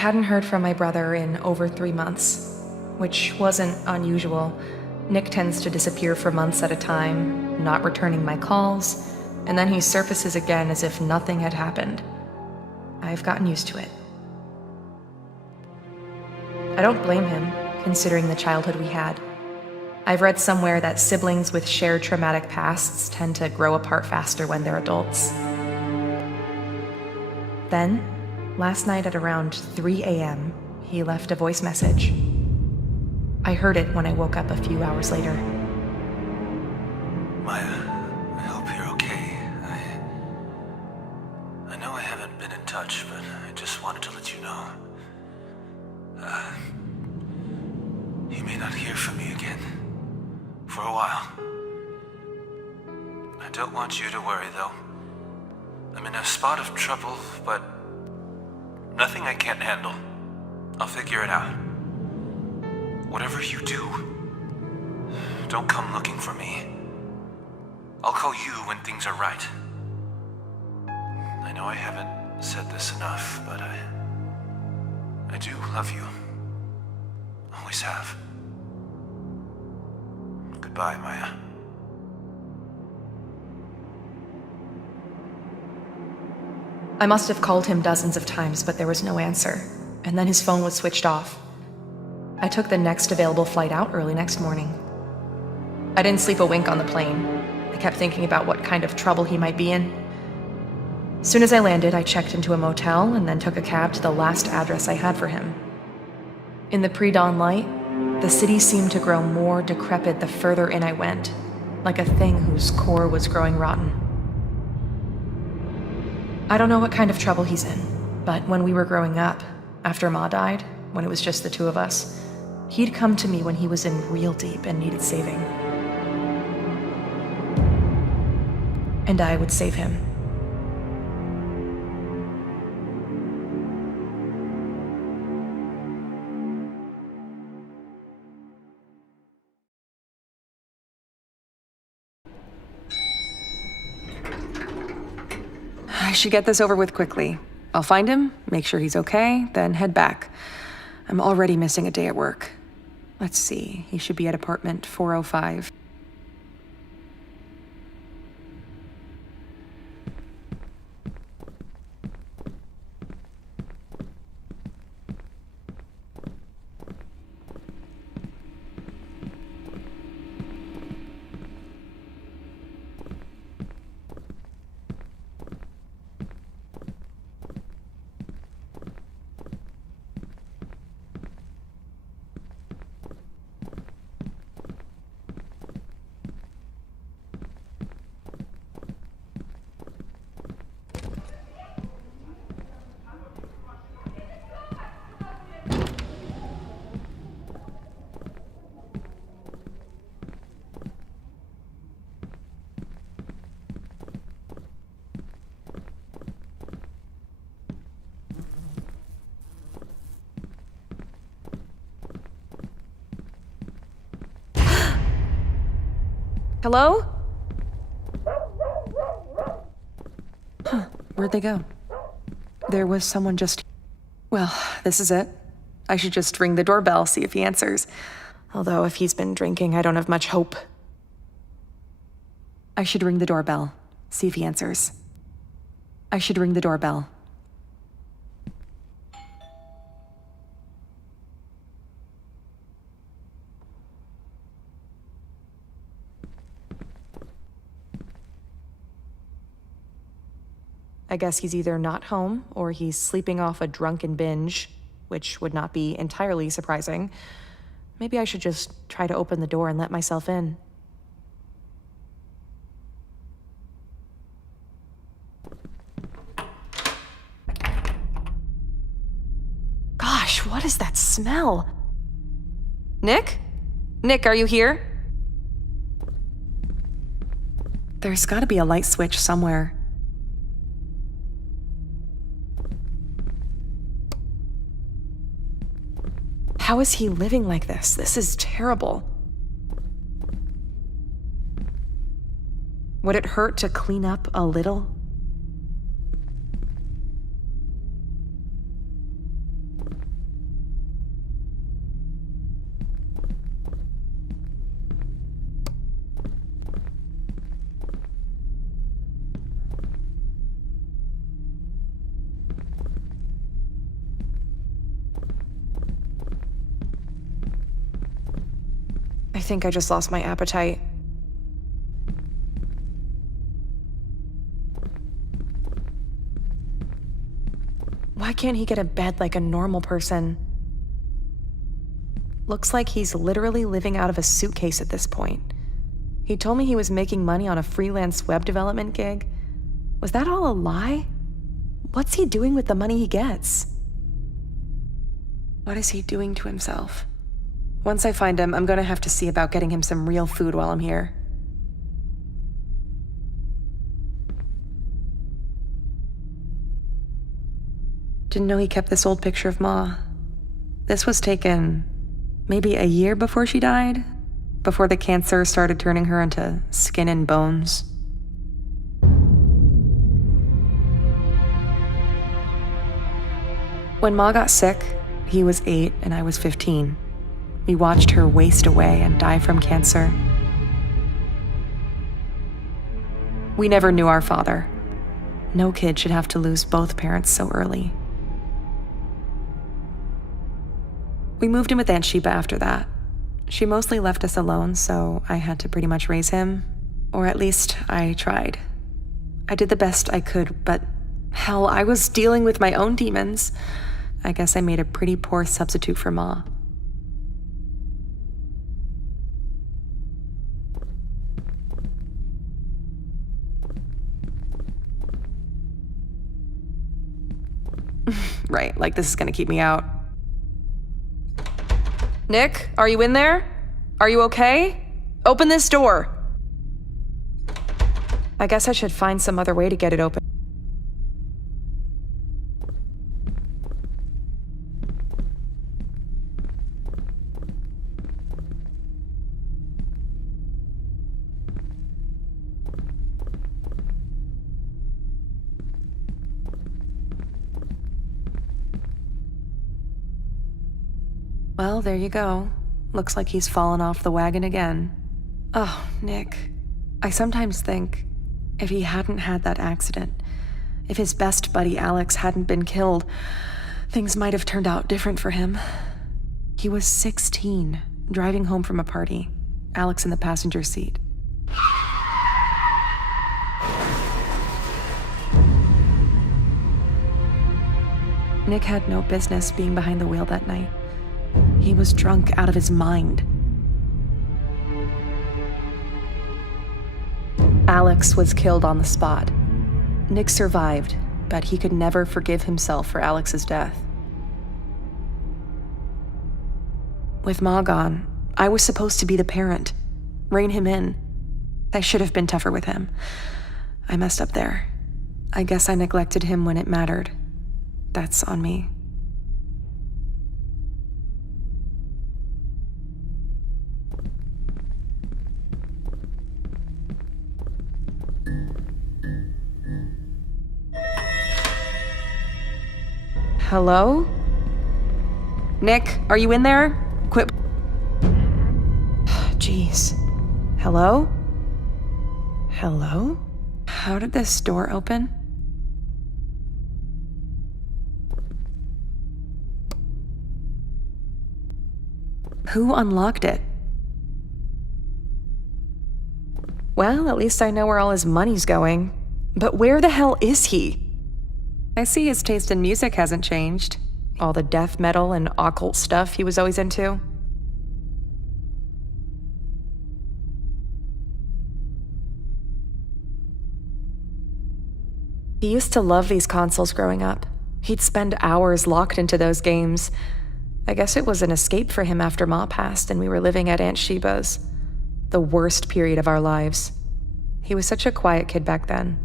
hadn't heard from my brother in over 3 months, which wasn't unusual. Nick tends to disappear for months at a time, not returning my calls, and then he surfaces again as if nothing had happened. I've gotten used to it. I don't blame him, considering the childhood we had. I've read somewhere that siblings with shared traumatic pasts tend to grow apart faster when they're adults. Then, last night at around 3 a.m., he left a voice message. I heard it when I woke up a few hours later. Maya, I hope you're okay. I know I haven't been in touch, but I just wanted to let you know. You may not hear from me again. For a while. I don't want you to worry, though. I'm in a spot of trouble, but nothing I can't handle. I'll figure it out. Whatever you do, don't come looking for me. I'll call you when things are right. I know I haven't said this enough, but I do love you. Always have. Goodbye, Maya. I must have called him dozens of times, but there was no answer, and then his phone was switched off. I took the next available flight out early next morning. I didn't sleep a wink on the plane. I kept thinking about what kind of trouble he might be in. As soon as I landed, I checked into a motel and then took a cab to the last address I had for him. In the pre-dawn light, the city seemed to grow more decrepit the further in I went, like a thing whose core was growing rotten. I don't know what kind of trouble he's in, but when we were growing up, after Ma died, when it was just the two of us, he'd come to me when he was in real deep and needed saving. And I would save him. I should get this over with quickly. I'll find him, make sure he's okay, then head back. I'm already missing a day at work. Let's see, he should be at apartment 405. Hello? Huh, where'd they go? There was someone just... Well, this is it. I should just ring the doorbell, see if he answers. Although if he's been drinking, I don't have much hope. I should ring the doorbell, see if he answers. I should ring the doorbell. I guess he's either not home, or he's sleeping off a drunken binge, which would not be entirely surprising. Maybe I should just try to open the door and let myself in. Gosh, what is that smell? Nick? Nick, are you here? There's gotta be a light switch somewhere. How is he living like this? This is terrible. Would it hurt to clean up a little? . 'Cause I think I just lost my appetite. Why can't he get a bed like a normal person? Looks like he's literally living out of a suitcase at this point. He told me he was making money on a freelance web development gig. Was that all a lie? What's he doing with the money he gets? What is he doing to himself? Once I find him, I'm gonna have to see about getting him some real food while I'm here. Didn't know he kept this old picture of Ma. This was taken maybe a year before she died, before the cancer started turning her into skin and bones. When Ma got sick, he was 8 and I was 15. We watched her waste away and die from cancer. We never knew our father. No kid should have to lose both parents so early. We moved in with Aunt Sheba after that. She mostly left us alone, so I had to pretty much raise him. Or at least I tried. I did the best I could, but hell, I was dealing with my own demons. I guess I made a pretty poor substitute for Ma. Right, like this is gonna keep me out. Nick, are you in there? Are you okay? Open this door. I guess I should find some other way to get it open. Well, there you go. Looks like he's fallen off the wagon again. Oh, Nick. I sometimes think, if he hadn't had that accident, if his best buddy Alex hadn't been killed, things might have turned out different for him. He was 16, driving home from a party, Alex in the passenger seat. Nick had no business being behind the wheel that night. He was drunk out of his mind. Alex was killed on the spot. Nick survived, but he could never forgive himself for Alex's death. With Ma gone, I was supposed to be the parent, rein him in. I should have been tougher with him. I messed up there. I guess I neglected him when it mattered. That's on me. Hello? Nick, are you in there? Quit. Jeez. Hello? Hello? How did this door open? Who unlocked it? Well, at least I know where all his money's going. But where the hell is he? I see his taste in music hasn't changed. All the death metal and occult stuff he was always into. He used to love these consoles growing up. He'd spend hours locked into those games. I guess it was an escape for him after Ma passed and we were living at Aunt Sheba's. The worst period of our lives. He was such a quiet kid back then.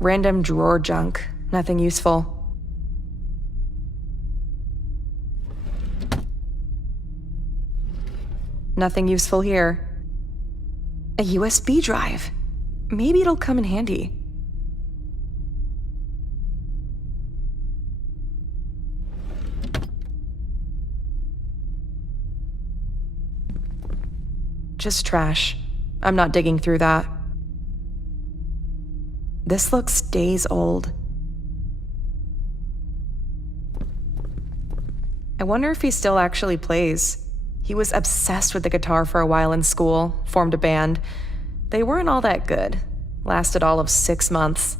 Random drawer junk, nothing useful. Nothing useful here. A USB drive. Maybe it'll come in handy. Just trash. I'm not digging through that. This looks days old. I wonder if he still actually plays. He was obsessed with the guitar for a while in school, formed a band. They weren't all that good. Lasted all of 6 months.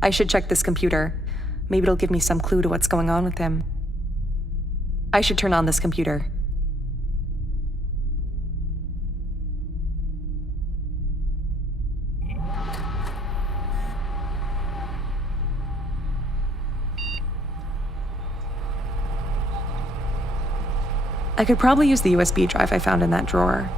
I should check this computer. Maybe it'll give me some clue to what's going on with him. I should turn on this computer. I could probably use the USB drive I found in that drawer.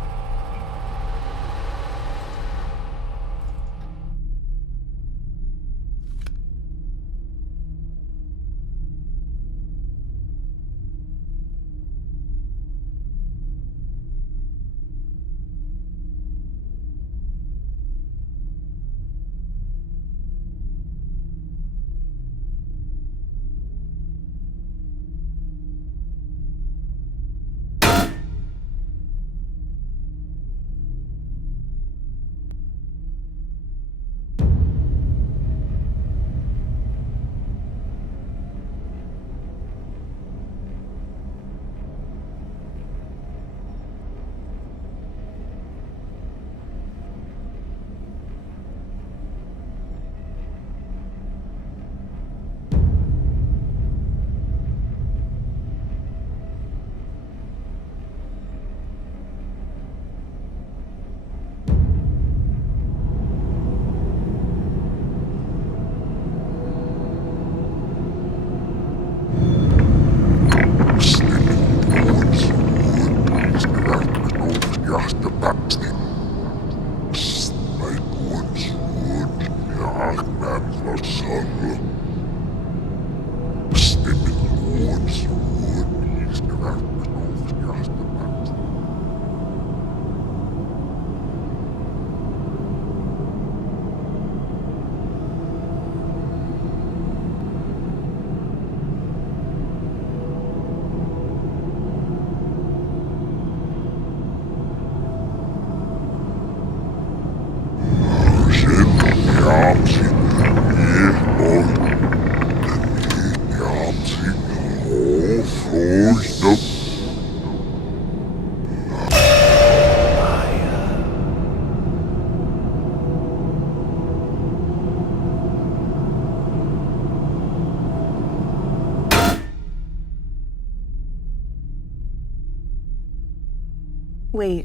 Wait,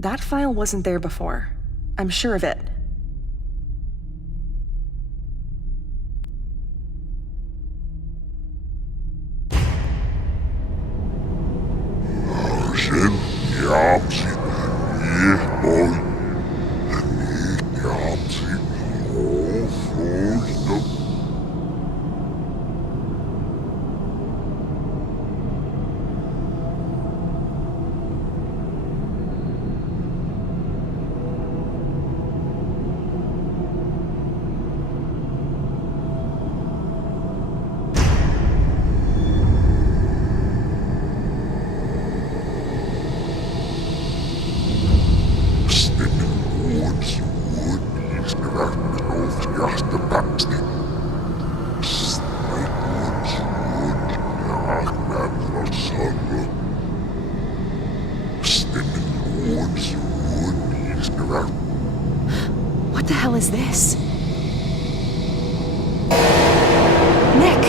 that file wasn't there before. I'm sure of it. What the hell is this? Nick!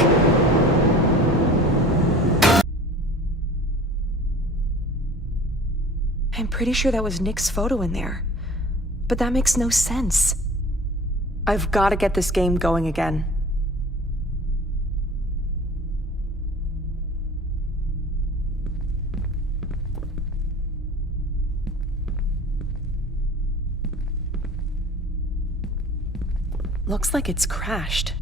I'm pretty sure that was Nick's photo in there. But that makes no sense. I've got to get this game going again. Looks like it's crashed.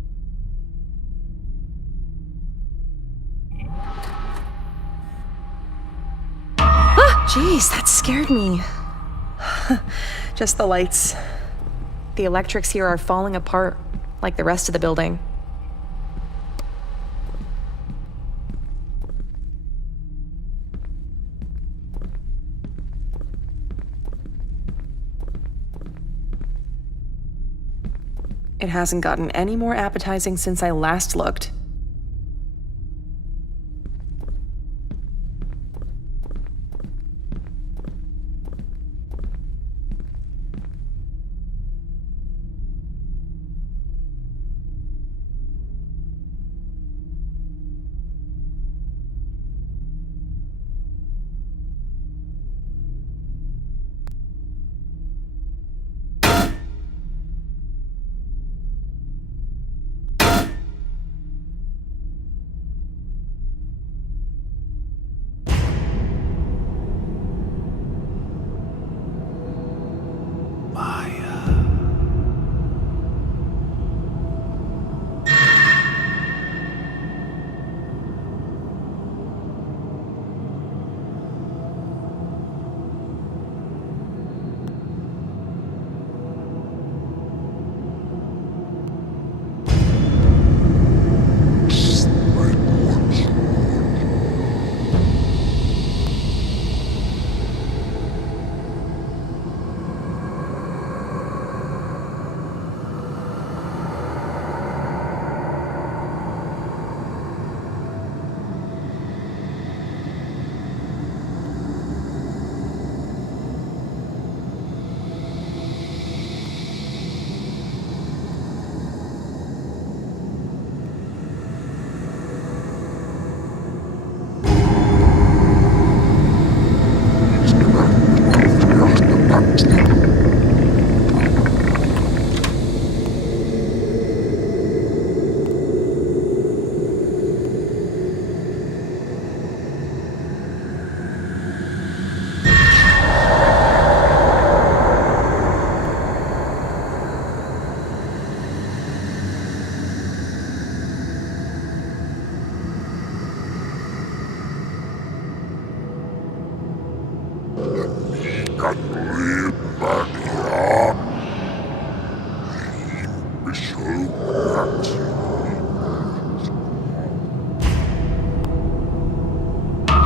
Ah, jeez, that scared me. Just the lights. The electrics here are falling apart, like the rest of the building. It hasn't gotten any more appetizing since I last looked.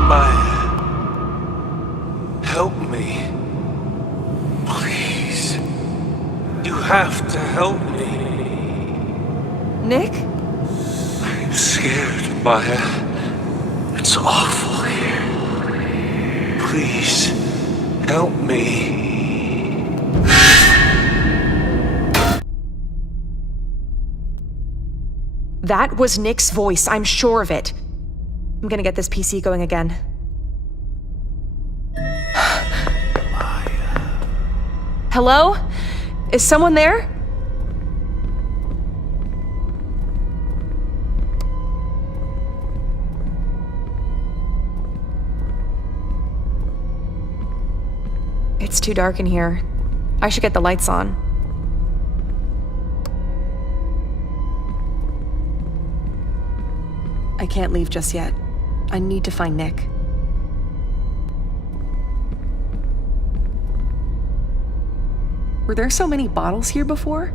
Maya, help me. Please. You have to help me. Nick? I'm scared, Maya. It's awful here. Please, help me. That was Nick's voice, I'm sure of it. I'm gonna get this PC going again. Hello? Is someone there? It's too dark in here. I should get the lights on. I can't leave just yet. I need to find Nick. Were there so many bottles here before?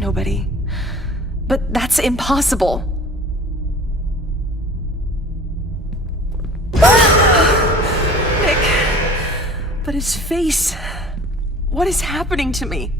Nobody. But that's impossible. Nick. But his face. What is happening to me?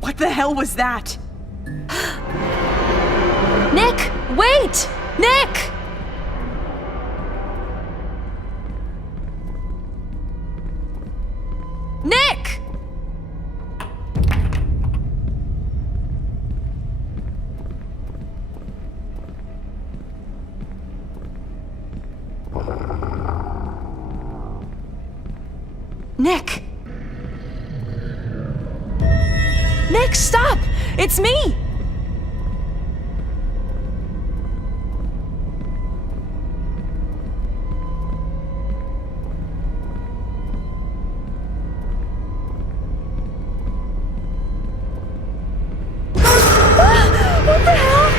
What the hell was that? Nick! Wait! Nick! Nick! Nick! Nick, stop! It's me! What the hell?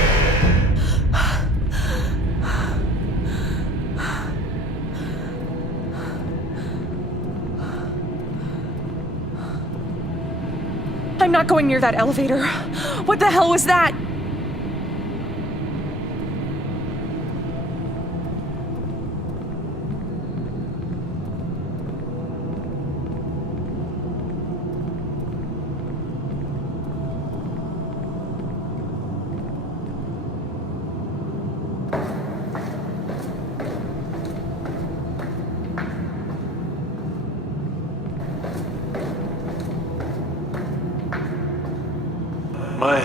I'm not going near that elevator. What the hell was that? Maya,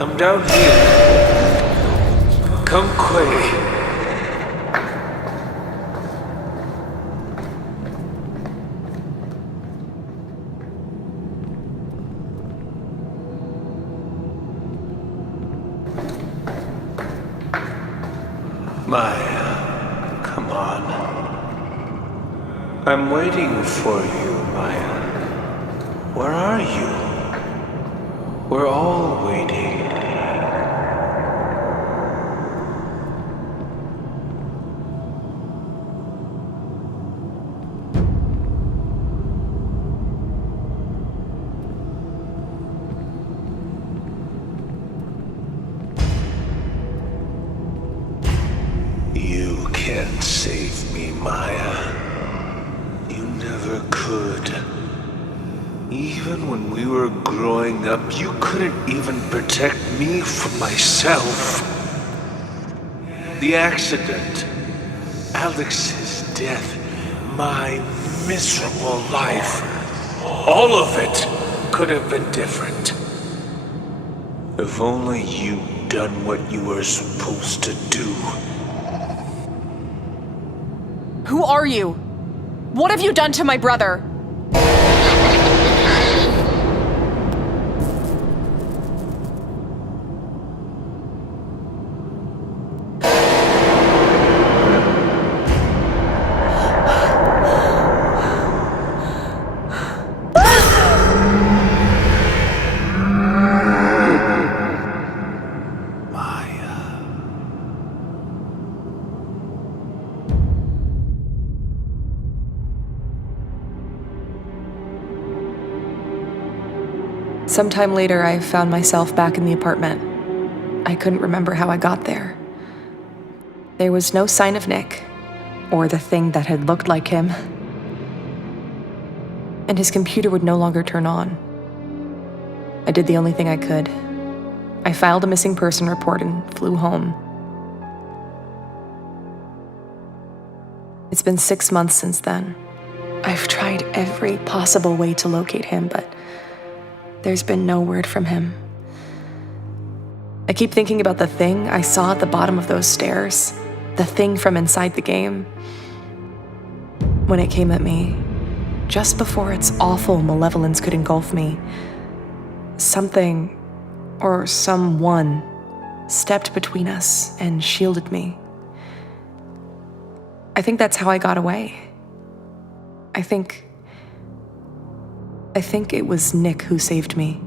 I'm down here. Come quick. Maya, come on. I'm waiting for you, Maya. Where are you? We're all waiting. You can't save me, Maya. You never could. Even when we were growing up, you couldn't even protect me from myself. The accident, Alex's death, my miserable life, all of it could have been different. If only you'd done what you were supposed to do. Who are you? What have you done to my brother? Sometime later, I found myself back in the apartment. I couldn't remember how I got there. There was no sign of Nick, or the thing that had looked like him. And his computer would no longer turn on. I did the only thing I could. I filed a missing person report and flew home. It's been 6 months since then. I've tried every possible way to locate him, but there's been no word from him. I keep thinking about the thing I saw at the bottom of those stairs, the thing from inside the game. When it came at me, just before its awful malevolence could engulf me, something or someone stepped between us and shielded me. I think that's how I got away. I think it was Nick who saved me.